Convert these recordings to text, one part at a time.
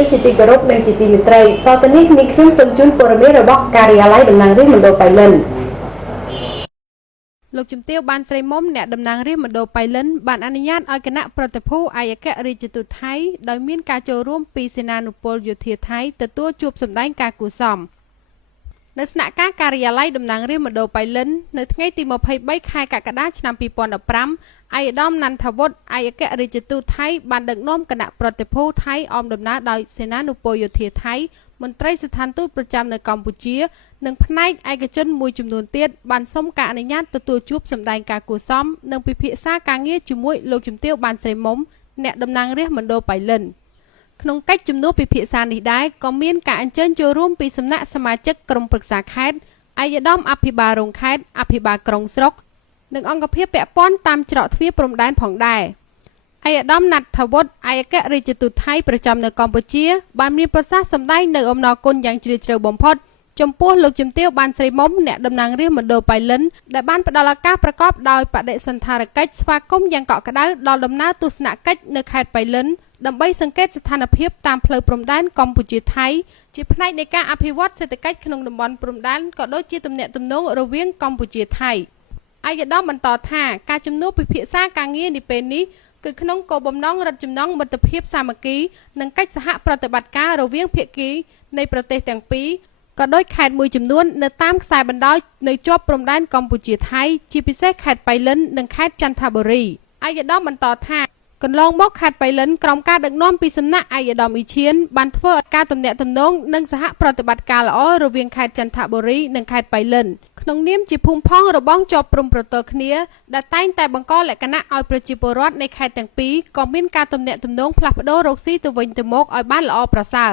ជនជាទីគោរពនិងជាទីមេត្រីតទៅនេះនាងខ្ញុំសូមជូនព័ត៌មានរបស់ការិយាល័យតំណាងរាស្ត្រមណ្ឌលប៉ៃលិនលោកជំទាវបានស្រីមុំអ្នកតំណាងរាស្ត្រមណ្ឌលប៉ៃលិនបានអនុញ្ញាតឲ្យគណៈប្រតិភូឯកអគ្គរដ្ឋទូតថៃដោយមានការចូលរួមពីសេនានុពលយោធាថៃទទួលជួបសម្ដែងការគួសមនៅស្នាក់ការការិយាល័យតំណាងរាស្ត្រមណ្ឌលប៉ៃលិននៅថ្ងៃទី23ខែកក្កដាឆ្នាំ2015ឯកឧត្តមណាន់ថាវុឌ្ឍឯកអគ្គរដ្ឋទូតថៃបានដឹកនាំគណៈប្រតិភូថៃអមដំណើរដោយសេនានុពលយោធាថៃមន្ត្រីស្ថានទូតប្រចាំនៅកម្ពុជានិងផ្នែកឯកជនមួយចំនួនទៀតបានសុំការអនុញ្ញាតទទួលជួបសម្ដែងការគួសមនិងពិភាក្សាការងារជាមួយលោកជំទាវបានស្រីមុំអ្នកតំណាងរាស្ត្រមណ្ឌលប៉ៃលិនក្នុងកិច្ចជំនួបពិភាក្សានេះដែរក៏មានការអញ្ជើញចូលរួមពីសំណាក់សមាជិកក្រុមប្រឹក្សាខេត្តឯកឧត្តមអភិបាលរងខេត្តអភិបាលក្រុងស្រុកនិងអង្គភាពពាក់ព័ន្ធតាមច្រកទ្វារព្រំដែនផងដែរឯកឧត្តមណាត់ថាវុឌ្ឍឯកអគ្គរដ្ឋទូតថៃប្រចាំនៅកម្ពុជាបានមានប្រសាសន៍សម្ដែងនៅអំណរគុណយ៉ាងជ្រាលជ្រៅបំផុតចំពោះលោកជំទាវបានស្រីមុំអ្នកតំណាងរាស្ត្រមណ្ឌលប៉ៃលិនដែលបានផ្ដល់ឱកាសប្រកបដោយបដិសណ្ឋារកិច្ចស្វាគមន៍យ៉ាងកក់ក្ដៅដល់ដំណើរទស្សនកិច្ចនៅខេត្តប៉ៃលិនដើម្បីសង្កេតស្ថានភាពតាមផ្លូវព្រំដែនកម្ពុជាថៃជាផ្នែកនៃការអភិវឌ្ឍសេដ្ឋកិច្ចក្នុងតំបន់ព្រំដែនក៏ដូចជាទំនាក់ទំនងរវាងកម្ពុជាថៃឯកឧត្តមបន្តថាការជំនួបពិភាក្សាការងារនាពេលនេះគឺក្នុងគោលបំណងរឹតចំណងមិត្តភាពសាមគ្គីនិងកិច្ចសហប្រតិបត្តិការរវាងភាគីនៃប្រទេសទាំងពីរក៏ដោយខេត្តមួយចំនួននៅតាមខ្សែបណ្ដោយនៅជាប់ព្រំដែនកម្ពុជាថៃជាពិសេសខេត្តប៉ៃលិននិងខេត្តចន្ទបុរីឯកឧត្តមបន្តថាកន្លងមកខេត្តប៉ៃលិនក្រោមការដឹកនាំពីសំណាក់ឯកឧត្តមអ៊ីឈៀនបានធ្វើឲ្យការទំនាក់ទំនងនិងសហប្រតិបត្តិការល្អរវាងខេត្តចន្ទបុរីនិងខេត្តប៉ៃលិនក្នុងនាមជាភូមិផងរបងជាប់ព្រំប្រទល់គ្នាដែលតែងតែបង្កលក្ខណៈឲ្យប្រជាពលរដ្ឋនៃខេត្តទាំងពីរក៏មានការទំនាក់ទំនងផ្លាស់ប្ដូររកស៊ីទៅវិញទៅមកឲ្យបានល្អប្រសើរ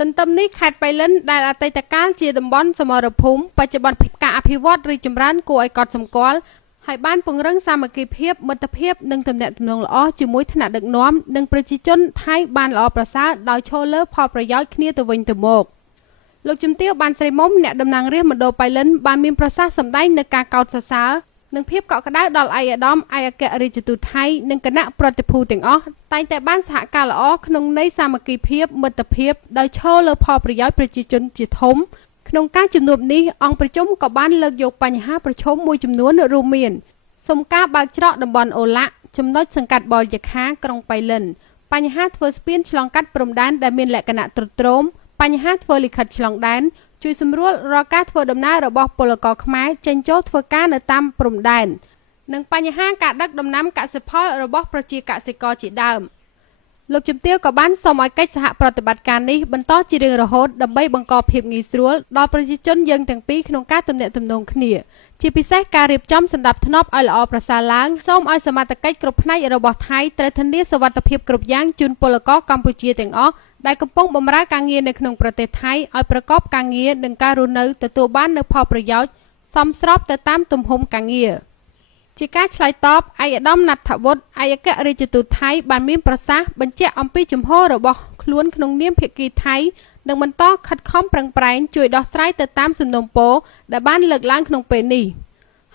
ទន្ទឹមនេះខេត្តប៉ៃលិនដែលអតីតកាលជាតំបន់សមរភូមិបច្ចុប្បន្នការអភិវឌ្ឍរីកចម្រើនគួរឲ្យកត់សម្គាល់ហើយបានពង្រឹងសាមគ្គីភាពមិត្តភាពនិងទំនាក់ទំនងល្អជាមួយថ្នាក់ដឹកនាំនិងប្រជាជនថៃបានល្អប្រសើរដោយឈលលើផលប្រយោជន៍គ្នាទៅវិញទៅមកលោកជំទាវបានស្រីមុំអ្នកតំណាងរាស្ត្រមណ្ឌលប៉ៃលិនបានមានប្រសាសន៍សម្ដែងនៅការកោតសរសើរនិងភាពកក់ក្ដៅដល់ឯកឧត្តមឯកអគ្គរដ្ឋទូតថៃនិងគណៈប្រតិភូទាំងអស់តែងតែបានសហការល្អក្នុងន័យសាមគ្គីភាពមិត្តភាពដោយឈលលើផលប្រយោជន៍ប្រជាជនជាធំក្នុងការជំនួបនេះអង្គប្រជុំក៏បានលើកយកបញ្ហាប្រឈមមួយចំនួនរួមមានសុំការបើកច្រកតំបន់អូឡាក់ចំណុចសង្កាត់បរិយាខាក្រុងប៉ៃលិនបញ្ហាធ្វើស្ពានឆ្លងកាត់ព្រំដែនដែលមានលក្ខណៈទ្រុឌទ្រោមបញ្ហាធ្វើលិខិតឆ្លងដែនជួយសម្រួលរាល់ការធ្វើដំណើររបស់ពលករខ្មែរចេញចូលធ្វើការនៅតាមព្រំដែននិងបញ្ហាការដឹកដំណាំកសិផលរបស់ប្រជាកសិករជាដើមលោកជំទាវក៏បានសូមឲ្យកិច្ចសហប្រតិបត្តិការនេះបន្តជារៀងរហូតដើម្បីបង្កភាពងាយស្រួលដល់ប្រជាជនយើងទាំងពីរក្នុងការទំនាក់ទំនងគ្នាជាពិសេសការរៀបចំសណ្ដាប់ធ្នាប់ឲ្យល្អប្រសើរឡើងសូមឲ្យសមត្ថកិច្ចគ្រប់ផ្នែករបស់ថៃត្រូវធានាសុវត្ថិភាពគ្រប់យ៉ាងជូនពលករកម្ពុជាទាំងអស់ដែលកំពុងបម្រើការងារនៅក្នុងប្រទេសថៃឲ្យប្រកបការងារនិងការរស់នៅទទួលបាននូវផលប្រយោជន៍សមស្របទៅតាមទំហំការងារជាការឆ្លើយតបឯកឧត្តមណាត់ថាវុឌ្ឍឯកអគ្គរដ្ឋទូតថៃបានមានប្រសាសន៍បញ្ជាក់អំពីជំហររបស់ខ្លួនក្នុងនាមភាគីថៃនិងបន្តខិតខំប្រឹងប្រែងជួយដោះស្រាយទៅតាមសំណុំពរដែលបានលើកឡើងក្នុងពេលនេះ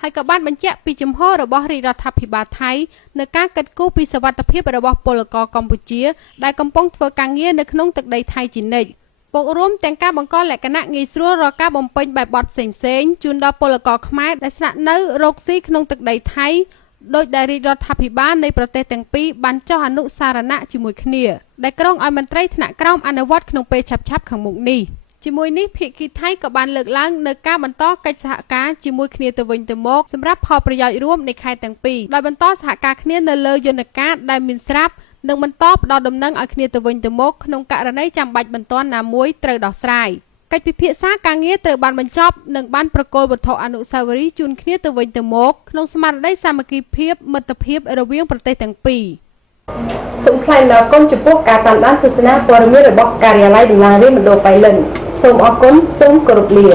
ហើយក៏បានបញ្ជាក់ពីជំហររបស់រាជរដ្ឋាភិបាលថៃនៅការកិត្តគូពីសុវត្ថិភាពរបស់ពលករកម្ពុជាដែលកំពុងធ្វើការងារនៅក្នុងទឹកដីថៃជានិច្ចបូករួមទាំងការបង្កលក្ខណៈងាយស្រួលរាល់ការបំពេញបែបបទផ្សេងៗជូនដល់ពលករខ្មែរដែលស្នាក់នៅរកស៊ីក្នុងទឹកដីថៃដោយដែលរាជរដ្ឋាភិបាលនៃប្រទេសទាំងពីរបានចុះអនុសារណៈជាមួយគ្នាដែលក្រុងឲ្យមន្ត្រីថ្នាក់ក្រោមអនុវត្តក្នុងពេលឆាប់ៗខាងមុខនេះជាមួយនេះភាគីថៃក៏បានលើកឡើងនៅការបន្តកិច្ចសហការជាមួយគ្នាទៅវិញទៅមកសម្រាប់ផលប្រយោជន៍រួមនៃខេត្តទាំងពីរដោយបន្តសហការគ្នានៅលើយន្តការដែលមានស្រាប់និងបន្តផ្ដល់ដំណឹងឲ្យគ្នាទៅវិញទៅមកក្នុងករណីចាំបាច់បន្ទាន់ណាមួយត្រូវដោះស្រាយកិច្ចពិភាក្សាការងារត្រូវបានបញ្ចប់និងបានប្រគល់វត្ថុអនុស្សាវរីយ៍ជូនគ្នាទៅវិញទៅមកក្នុងស្មារតីសាមគ្គីភាពមិត្តភាពរវាងប្រទេសទាំងពីរសូមថ្លែងអំណរគុណចំពោះការតាមដានទស្សនាព័ត៌មានរបស់ការិយាល័យតំណាងរាស្ត្រមណ្ឌលប៉ៃលិនសូមអរគុណសូមគោរពលា